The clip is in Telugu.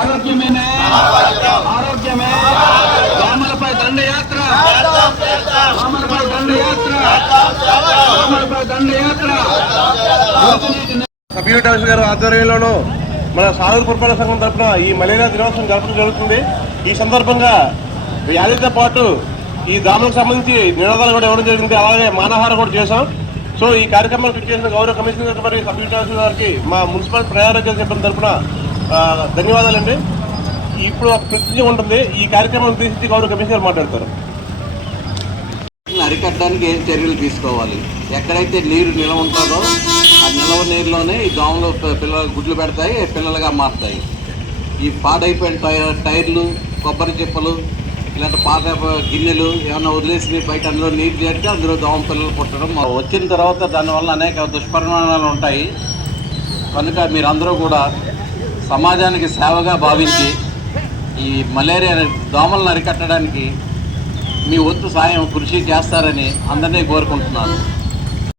ఆరోగ్యమే దోమలపై దండయాత్ర, దోమలపై దండయాత్ర, దోమలపై దండయాత్ర. సబ్ యూనిట్ ఆఫీసర్ గారి ఆధ్వర్యంలోనూ మన సాగర్ పురపాలక సంఘం తరఫున ఈ మలేరియా దినోత్సవం జరపడం జరుగుతుంది. ఈ సందర్భంగా వ్యాధితో పాటు ఈ దోమలకు సంబంధించి నినాదాలు కూడా ఇవ్వడం జరిగింది. అలాగే మానహారం కూడా చేశాం. సో ఈ కార్యక్రమానికి చేసిన గౌరవ కమిషనర్ మరియు సబ్ యూనిట్ ఆఫీసర్ గారికి మా మున్సిపల్ ప్రజారోగ్య సిబ్బంది తరఫున ధన్యవాదాలండి. ఇప్పుడు ఒక ప్రతిజ్ఞ ఉంటుంది. ఈ కార్యక్రమం ఉద్దేశించి గౌరవ కమిషనర్ మాట్లాడతారు. అరికట్టడానికి ఏం చర్యలు తీసుకోవాలి, ఎక్కడైతే నీరు నిల్వ ఉంటుందో ఆ నిల్వ నీరులోనే ఈ దోమలు పిల్లలు గుడ్లు పెడతాయి, పిల్లలుగా మారుతాయి. ఈ పాడైపోయిన టైర్లు, కొబ్బరి చిప్పలు, ఇలాంటి పాత గిన్నెలు ఏమైనా వదిలేసి బయట అందులో నీరు చేరితే అందులో దోమ పిల్లలు పుట్టడం వచ్చిన తర్వాత దానివల్ల అనేక దుష్పరిణామాలు ఉంటాయి. కనుక మీరందరూ కూడా సమాజానికి సేవగా భావించి ఈ మలేరియా దోమలను అరికట్టడానికి మీ వంతు సాయం కృషి చేస్తారని అందరినీ కోరుకుంటున్నాను.